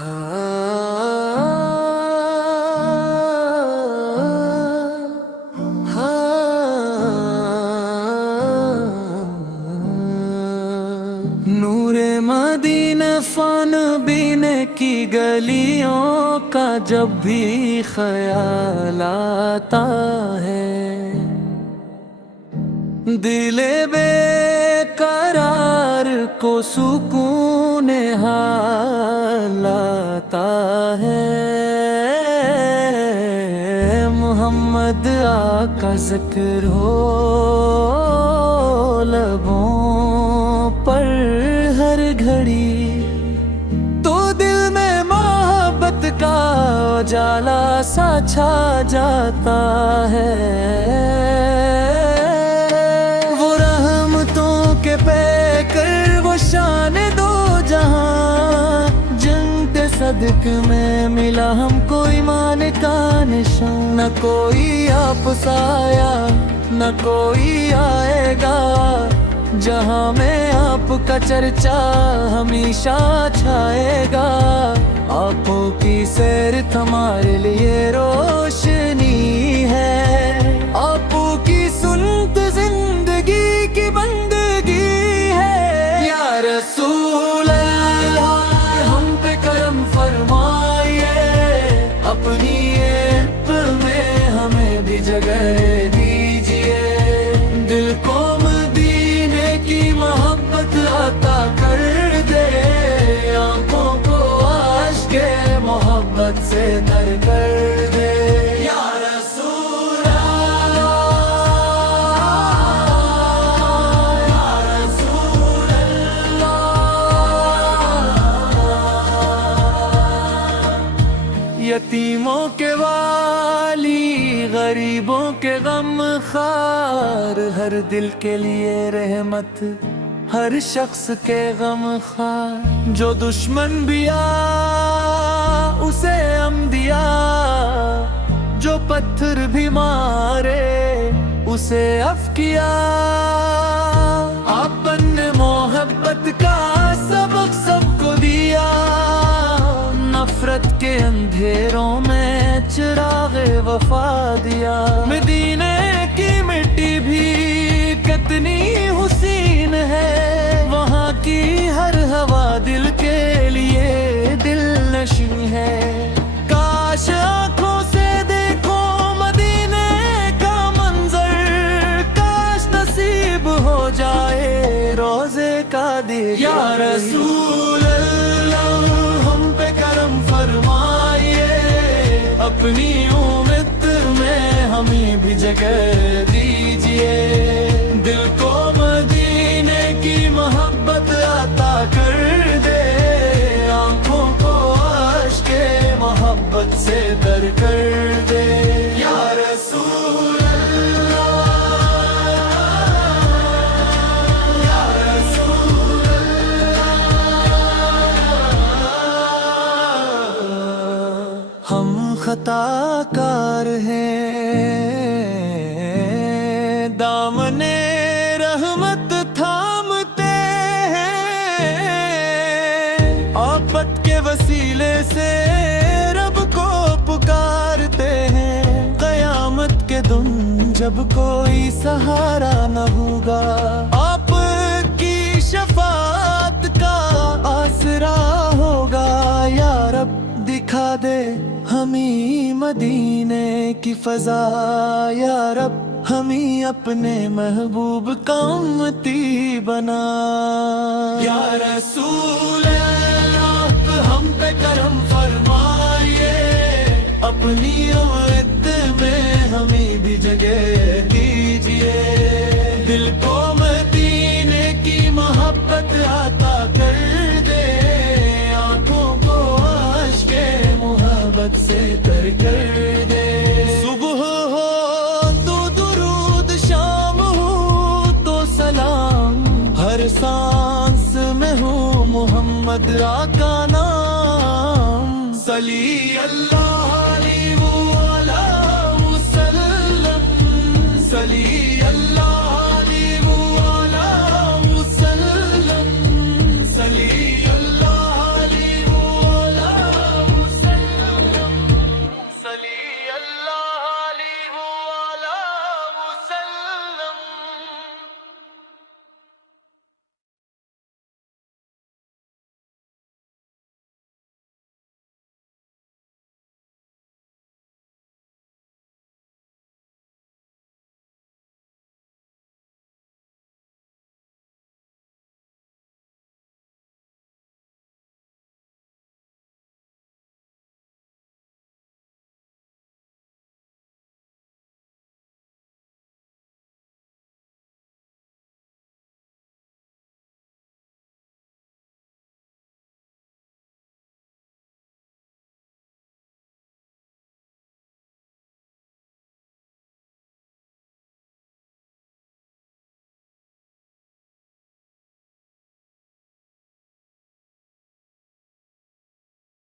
نورے مدینہ فان بینے کی گلیوں کا جب بھی خیال آتا ہے، دل بے قرار کو سکون حال آتا ہے۔ محمد آقا ذکر ہو لبوں پر ہر گھڑی، تو دل میں محبت کا اجالا سا چھا جاتا ہے۔ وہ رحمتوں کے پیکر، وہ شان دو جہاں، جن کے صدق میں ملا ہم کو ایمان کا نشان۔ نہ کوئی آپ سایا نہ کوئی آئے گا، جہاں میں آپ کا چرچا ہمیشہ چھائے گا۔ آنکھوں کی سیر ہمارے لیے روشنی ہے، آپ کی سنت زندگی کی بندگی ہے۔ یا رسول اللہ ہم پہ کرم فرمائیے، اپنی عشق میں ہمیں بھی جگہ دیجیے۔ دل کو مدینے کی محبت عطا کر دے، آنکھوں کو عشق محبت سے تر کر دے۔ یا رسول اللہ یا رسول اللہ، یتیموں کے والی، غریبوں کے غم خوار، ہر دل کے لیے رحمت، ہر شخص کے غم خوار۔ جو دشمن بھی آ اسے دیا، جو پتھر بھی مارے اسے عفو کیا۔ آپ نے محبت کا سبق سب کو دیا، نفرت کے اندھیروں میں چراغ وفا دیا۔ مدینے کی مٹی بھی کتنی حسین ہے، وہاں کی ہر ہوا دل کے لیے دل نشیں ہے۔ کاش آنکھوں سے دیکھو مدینے کا منظر، کاش نصیب ہو جائے روزے کا دیدار۔ یا رسول اللہ ہم پہ کرم فرمائیے، اپنی امت میں ہمیں بھی جگہ دیجیے۔ دل کو مدینے کی محبت عطا کر دے، آنکھوں کو عشق محبت سے تر کر دے۔ یا رسول اللہ یا رسول اللہ، ہم خطا کار ہیں، دامن رحمت تھامتے ہیں، آفت کے وسیلے سے رب کو پکارتے ہیں۔ قیامت کے دن جب کوئی سہارا نہ ہوگا، آپ کی شفاعت کا آسرا ہوگا۔ یا رب دکھا دے ہمیں مدینے کی فضا، یا رب ہمیں اپنے محبوب کا امتی بنا۔ یا رسول اللہ ہم پہ کرم فرمائیے، اپنی امت میں ہمیں بھی جگہ دیجیے۔ دل کو مدینے کی محبت عطا کر دے، آنکھوں کو عشق محبت سے تر کر دے۔ صبح ہو تو درود، شام ہو تو سلام، ہر سانس میں ہو محمد آقا نام۔ صلی اللہ